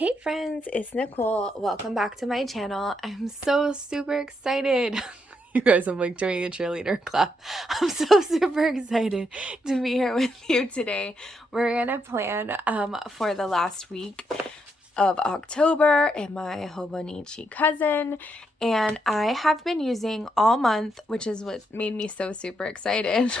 Hey friends, it's Nicole. Welcome back to my channel. I'm so super excited. You guys, I'm like doing a cheerleader clap. I'm so super excited to be here with you today. We're gonna plan for the last week of October in my Hobonichi Cousin, and I have been using all month, which is what made me so super excited,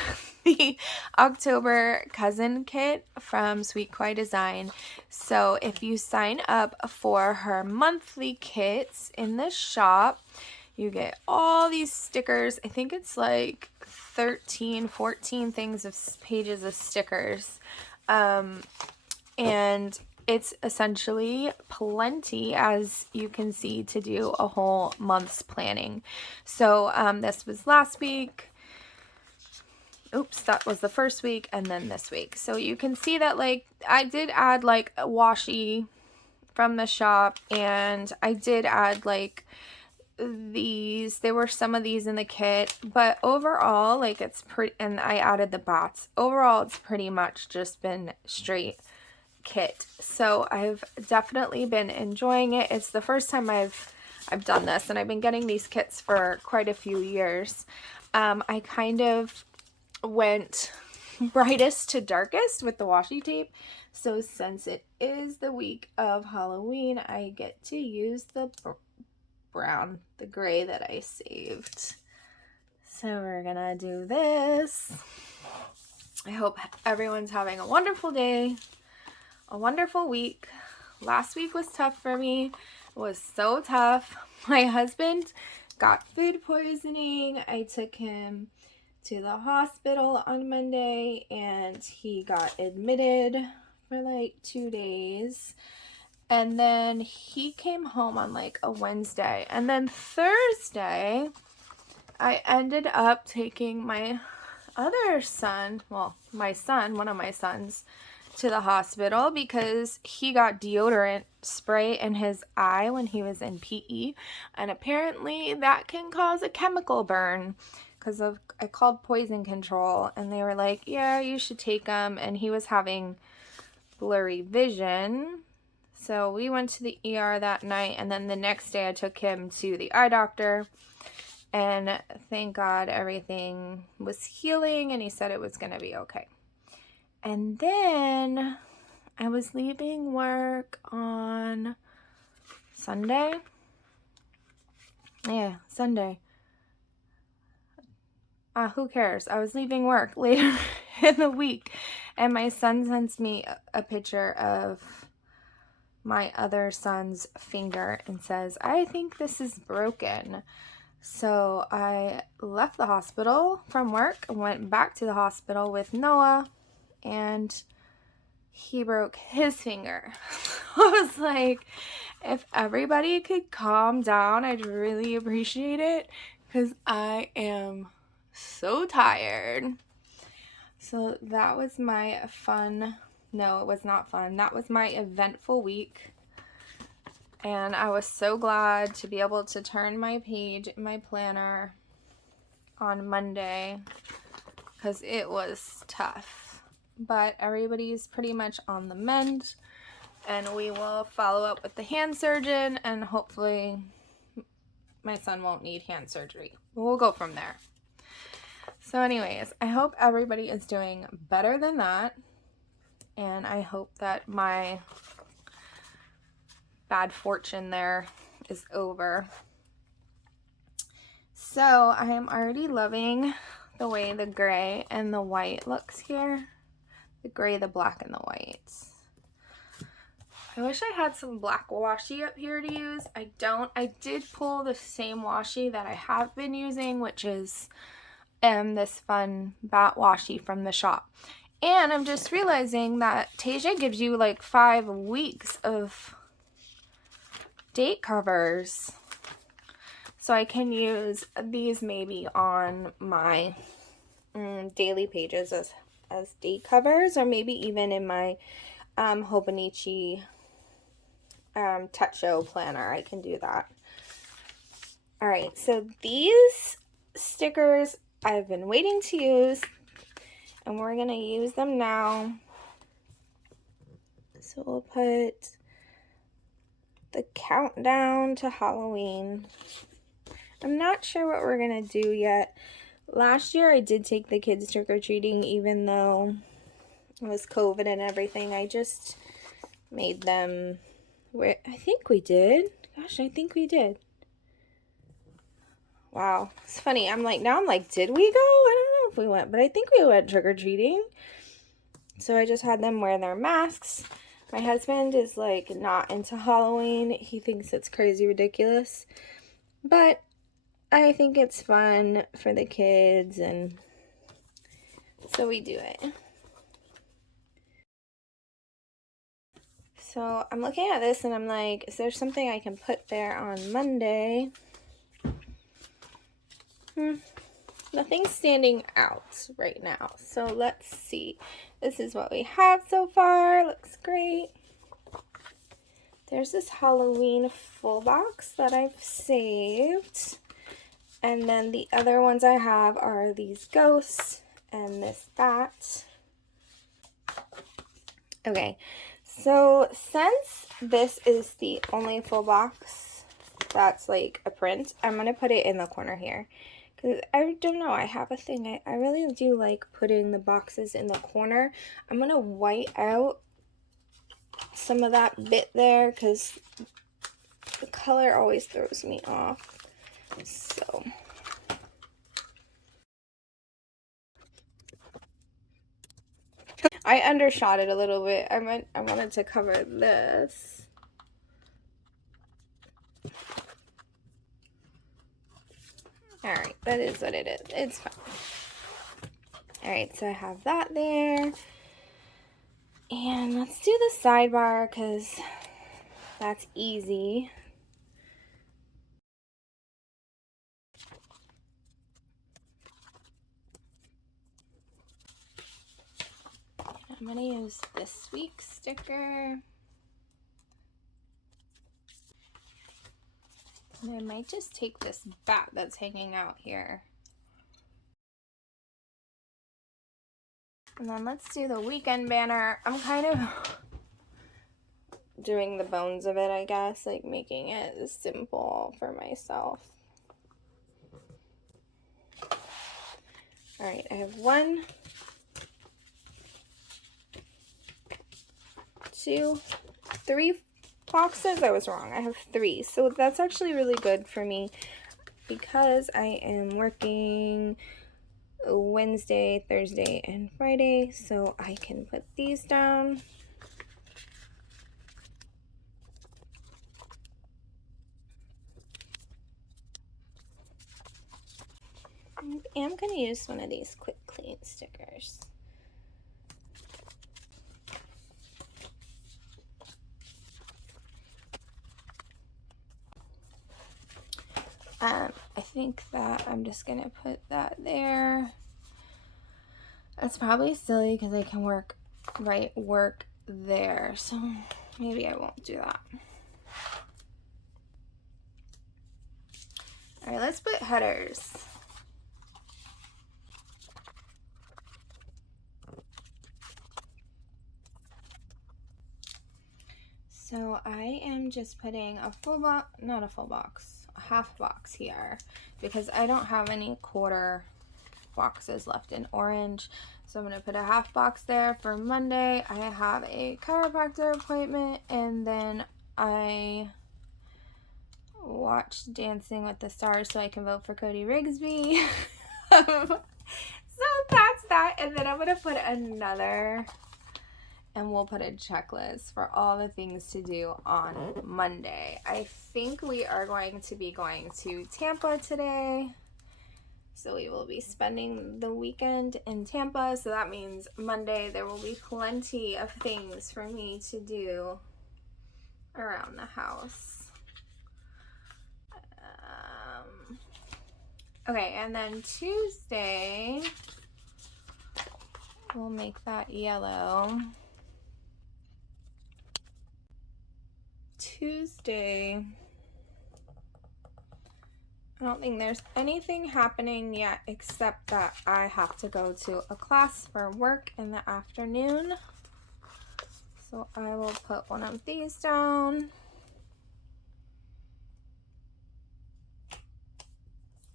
the October Cousin kit from Sweet Kawaii Design. So if you sign up for her monthly kits in the shop, you get all these stickers. I think it's like 13, 14 pages of stickers. And it's essentially plenty, as you can see, to do a whole month's planning. So this was last week. Oops, that was the first week, and then this week. So you can see that like I did add like a washi from the shop, and I did add like there were some of these in the kit, but overall like it's pretty, and I added the bats. Overall it's pretty much just been straight kit. So I've definitely been enjoying it. It's the first time I've done this, and I've been getting these kits for quite a few years. I kind of went brightest to darkest with the washi tape. So since it is the week of Halloween, I get to use the brown, the gray that I saved. So we're gonna do this. I hope everyone's having a wonderful day, a wonderful week. Last week was tough for me. It was so tough. My husband got food poisoning. I took him to the hospital on Monday, and he got admitted for like 2 days. And then he came home on like a Wednesday. And then Thursday, I ended up taking my other son, well, my son, one of my sons, to the hospital because he got deodorant spray in his eye when he was in PE. And apparently that can cause a chemical burn. Because I called poison control, and they were like, yeah, you should take him. And he was having blurry vision. So we went to the ER that night, and then the next day I took him to the eye doctor, and thank God everything was healing, and he said it was going to be okay. And then I was leaving work on Sunday. Yeah, Sunday. Who cares? I was leaving work later in the week, and my son sends me a picture of my other son's finger and says, I think this is broken. So I left the hospital from work and went back to the hospital with Noah, and he broke his finger. I was like, if everybody could calm down, I'd really appreciate it, because I am so tired. So that was my fun. No, it was not fun. That was my eventful week. And I was so glad to be able to turn my page in my planner on Monday, because it was tough. But everybody's pretty much on the mend, and we will follow up with the hand surgeon, and hopefully my son won't need hand surgery. We'll go from there. So anyways, I hope everybody is doing better than that, and I hope that my bad fortune there is over. So I am already loving the way the gray and the white looks here. The gray, the black, and the white. I wish I had some black washi up here to use. I don't. I did pull the same washi that I have been using, which is this fun bat washi from the shop. And I'm just realizing that Tasia gives you like 5 weeks of date covers. So I can use these maybe on my daily pages as date covers, or maybe even in my Hobonichi Touch Show planner. I can do that. Alright, so these stickers I've been waiting to use, and we're going to use them now. So we'll put the countdown to Halloween. I'm not sure what we're gonna do yet. Last year I did take the kids trick-or-treating even though it was COVID and everything. I just made them wear, I think we did. Gosh, I think we did. Wow, it's funny. Now I'm like, did we go? I don't know if we went, but I think we went trick-or-treating. So I just had them wear their masks. My husband is like not into Halloween. He thinks it's crazy ridiculous. But I think it's fun for the kids, and so we do it. So I'm looking at this and I'm like, is there something I can put there on Monday? Nothing's standing out right now. So let's see. This is what we have so far. Looks great. There's this Halloween full box that I've saved. And then the other ones I have are these ghosts and this bat. Okay, so since this is the only full box that's like a print, I'm going to put it in the corner here. Because I don't know, I have a thing. I really do like putting the boxes in the corner. I'm going to white out some of that bit there because the color always throws me off. So I undershot it a little bit. I wanted to cover this. Alright, that is what it is. It's fine. Alright, so I have that there. And let's do the sidebar because that's easy. I'm going to use this week's sticker. And I might just take this bat that's hanging out here. And then let's do the weekend banner. I'm kind of doing the bones of it, I guess, like making it simple for myself. Alright, I have 1, 2, 3 boxes. I was wrong. I have 3. So that's actually really good for me because I am working Wednesday, Thursday, and Friday. So I can put these down. I am going to use one of these quick clean stickers. I think that I'm just going to put that there. That's probably silly because I can work there. So maybe I won't do that. All right, let's put headers. So I am just putting a full box, not a full box, a half box here because I don't have any quarter boxes left in orange. So I'm going to put a half box there for Monday. I have a chiropractor appointment and then I watched Dancing with the Stars so I can vote for Cody Rigsby. So that's that. And then I'm going to put another, and we'll put a checklist for all the things to do on Monday. I think we are going to be going to Tampa today. So we will be spending the weekend in Tampa. So that means Monday there will be plenty of things for me to do around the house. Okay, and then Tuesday, we'll make that yellow. Tuesday, I don't think there's anything happening yet except that I have to go to a class for work in the afternoon. So I will put one of these down.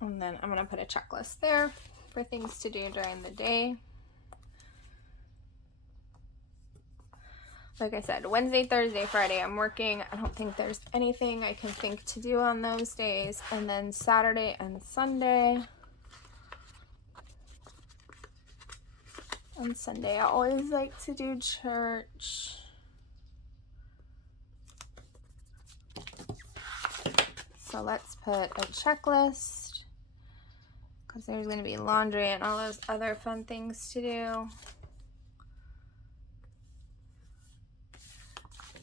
And then I'm going to put a checklist there for things to do during the day. Like I said, Wednesday, Thursday, Friday, I'm working. I don't think there's anything I can think to do on those days. And then Saturday and Sunday. On Sunday, I always like to do church. So let's put a checklist, because there's going to be laundry and all those other fun things to do.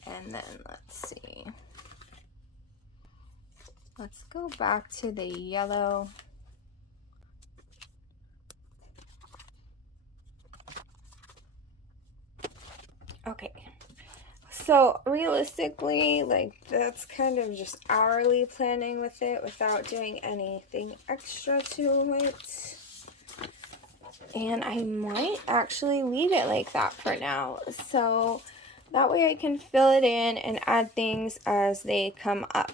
And then let's see. Let's go back to the yellow. Okay. So realistically, like, that's kind of just hourly planning with it without doing anything extra to it. And I might actually leave it like that for now. So that way I can fill it in and add things as they come up.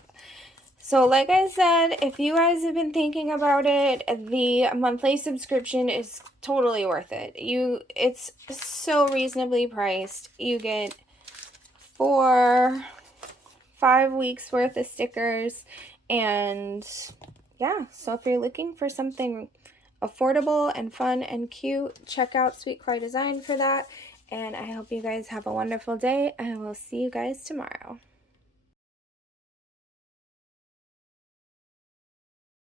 So like I said, if you guys have been thinking about it, the monthly subscription is totally worth it. It's so reasonably priced. You get 4-5 weeks worth of stickers, and yeah, so if you're looking for something affordable and fun and cute, check out Sweet Kawaii Design for that. And I hope you guys have a wonderful day. I will see you guys tomorrow.